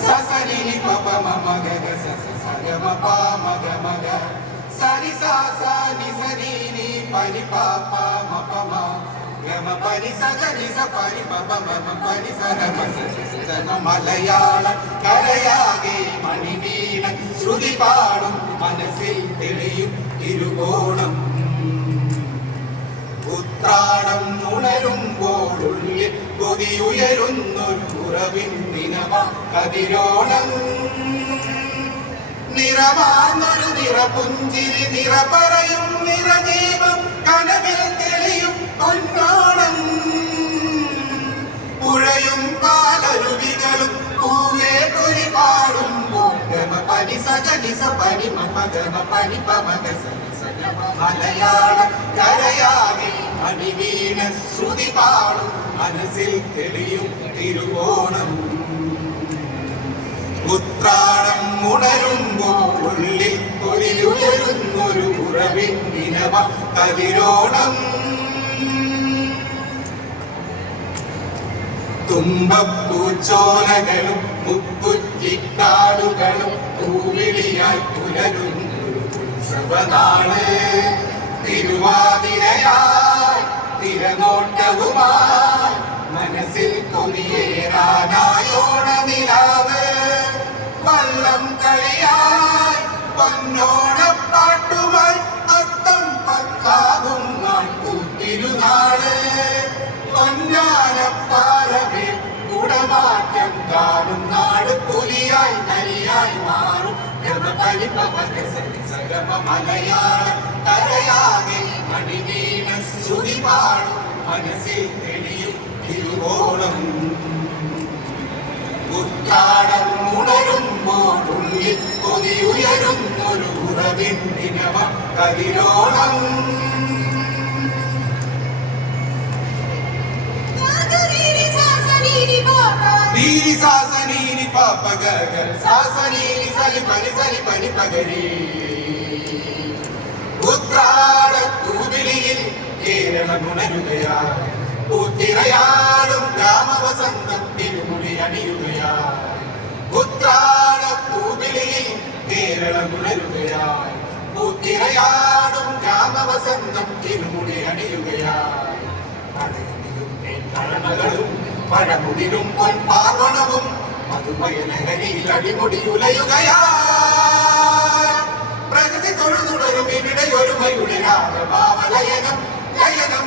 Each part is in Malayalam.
ససని పప మమ గగ సస సగ మ ప మగ మగ సరి సా సా ని సరి ని పని ప ప మ ప మ గమ పని సగ ని స పని ప ప మ మ పని స గ మ స స స గ മലയാള കരയാകെ മണിവീണ ശ്രുതി പാടും മനസ്സിൽ തെളിയും തിരുവോണം ഉത്രാടം ഉണരുമ്പോഴുള്ളിൽ കൊതിയുയരുന്നൊരു ഉറവിൻ ദിനമ കതിരോണം നിറമാർന്നൊരു നിറപുഞ്ചിരി നിറപറയും നിറജീവം കനവിൽ തെളിയും പൊന്നോണം. പുഴയും പാലരുവികളും പൂവേ കൊരി പാടും. ഗമ പനി സജനി സ പനി മമ ഗമ പനി പമ മലയാള കരയാകെ അണിവീണ ശ്രുതി പാടും. മനസ്സിൽ തെളിയും തിരുവോണം ഉത്രാടം ഉണരുമ്പോൾ ഉള്ളിൽ പൊരിയുയരുന്നൊരു ഉറവിൻ നിലവ കതിരോണം തുമ്പപ്പൂച്ചോലകളും മുക്കുറ്റിക്കാടുകളും പൂവിളിയായി പുലരുന്നൊരു ഉത്സവനാൾ തിരുവാതിരയായി തിരനോട്ടവുമായി മനസ്സിൽ കൊതിയേറാനായോണ നിലാവ്. വള്ളം കളിയായി പൊന്നോണപ്പാട്ടുമായി അത്തം പത്താകും നാൾ പൂത്തിരുനാൾ പൊന്നാനപ്പാറമേ കുടമാറ്റം കാണും നാട് പുലിയായി നരിയായി മാറും. ഗമപരി പവക സരി സഗമ മലയാള കരയാകെ മണിവീണ ശ്രുതി പാടും. മനസ്സിൽ തെളിയും തിരുവോണം ഉത്രാടം ഉണരുമ്പോഴുള്ളിൽ കൊതിയുയരുന്നൊരു ഉറവിൻ ദിനമ കതിരോണം. സലി പനി സലി പനി ഉണരുകയായി പൂത്തിരയാടും ഗ്രാമവസന്തം തിരുമുടി അണിയുകയായി ഉത്രാട തൂവിളിയിൽ കേരളം ഉണരുകയായി പൂത്തിരയാടും ഗ്രാമവസന്തം തിരുമുടി അണിയുകയായി പടയണിയും തഴമകളും പഴമുതിരും പൊൻ പാർവണവും അടിമുടി ഉലയുകയാ പ്രകൃതി തൊഴുതുടരും ഇവിടെ ഒരുമയുടെ രാഗഭാവലയനം ലയനം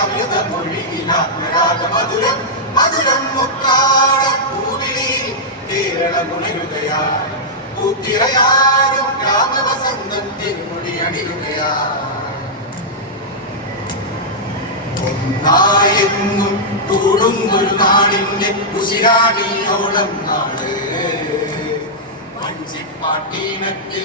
അമൃത മധുരം മധുരം മുക്കാട പൂവിളിയിൽ കേരളം ഉണരുകയായി പൂത്തിരയാടും ഗ്രാമവസന്തം തിരുമുടി അണിയുകയായി ഒന്നായെന്നും കൂടുന്നൊരു നാടിന്റെ ഉശിരാടിയോളം നാട്. വഞ്ചിപ്പാട്ടീനത്തിൽ